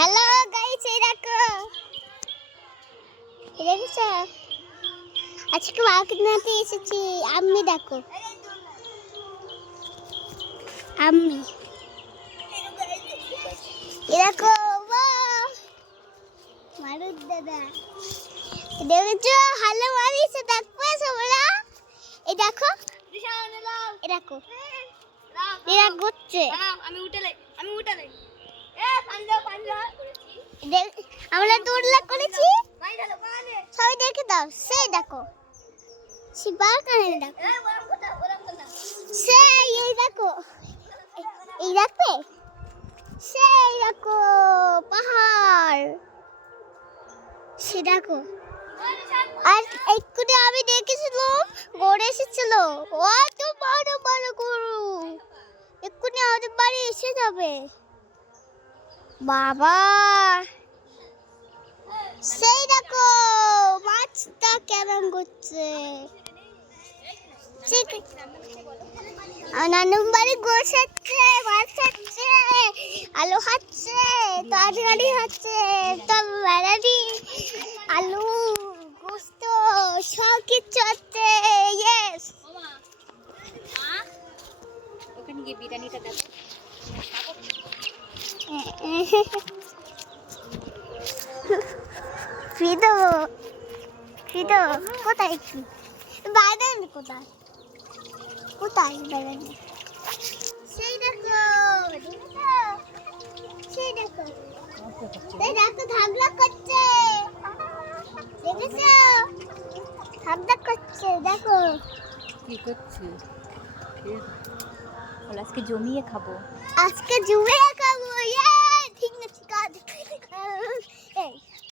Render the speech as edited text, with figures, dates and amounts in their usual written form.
Hello guys, এই দেখো দেখেছো আজকে মার্কেটে এসেছি। আমি দেখো আমি দেখো মারুদ দাদা দেখেছো হ্যালো মারিছে দেখো সবরা। এই দেখো এই দেখো এরা ঘুরছে। আমি উঠালে আমরা দৌড়লা করেছি সবাই দেখে দাও। সেই দেখো শিবার কানে দেখো সেই এই দেখো এই দেখবে সেই দেখো পাহাড় সে দেখো। আর এক্ষুনি আমি দেখেছিলাম গড়ে এসেছিল অত বড় বড় গরু এক্ষুনি আমাদের বাড়ি এসে যাবে। বাবা সেই দেখো মাছটা কেমন করছে। নানুর বাড়ি গোশ হচ্ছে মাছ হচ্ছে আলু খাচ্ছে তরকারি খাচ্ছে তরকারি আলু গোস্ত সব কিছু হচ্ছে। ইয়েস ওখানে গিয়ে বিরিয়ানিটা দেখো। ফিদো ফিদো কোথায় কি বাইরে কোথায় কোথায় বাইরে সেই দেখো সেই দেখো এই দেখো ধাবলা করছে দেখেছো ধাবলা করছে দেখো কি করছে? আজকে জমিয়ে খাবো। আজকে জুড়ে